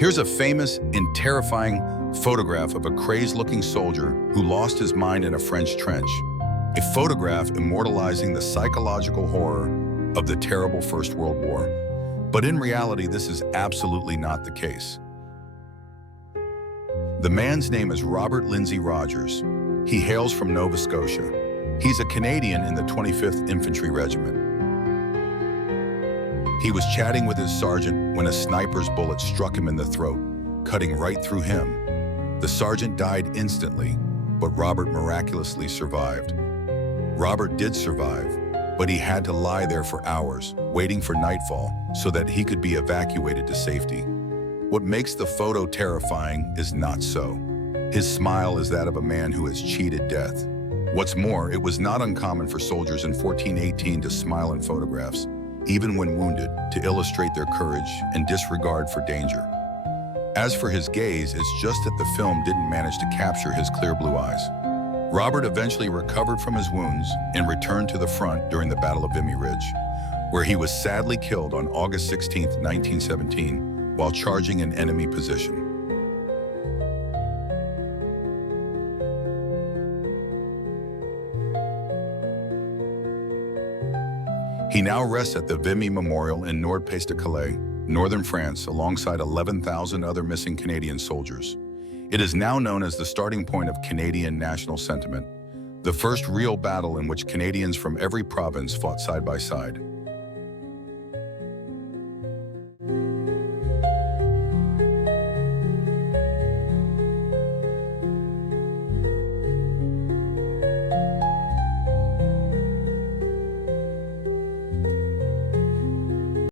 Here's a famous and terrifying photograph of a crazed-looking soldier who lost his mind in a French trench. A photograph immortalizing the psychological horror of the terrible First World War. But in reality, this is absolutely not the case. The man's name is Robert Lindsay Rogers. He hails from Nova Scotia. He's a Canadian in the 25th Infantry Regiment. He was chatting with his sergeant when a sniper's bullet struck him in the throat, cutting right through him. The sergeant died instantly, but Robert miraculously survived. Robert did survive, but he had to lie there for hours, waiting for nightfall so that he could be evacuated to safety. What makes the photo terrifying is not so. His smile is that of a man who has cheated death. What's more, it was not uncommon for soldiers in 1418 to smile in photographs, even when wounded, to illustrate their courage and disregard for danger. As for his gaze, it's just that the film didn't manage to capture his clear blue eyes. Robert eventually recovered from his wounds and returned to the front during the Battle of Vimy Ridge, where he was sadly killed on August 16, 1917, while charging an enemy position. He now rests at the Vimy Memorial in Nord-Pas-de-Calais, northern France, alongside 11,000 other missing Canadian soldiers. It is now known as the starting point of Canadian national sentiment, the first real battle in which Canadians from every province fought side by side.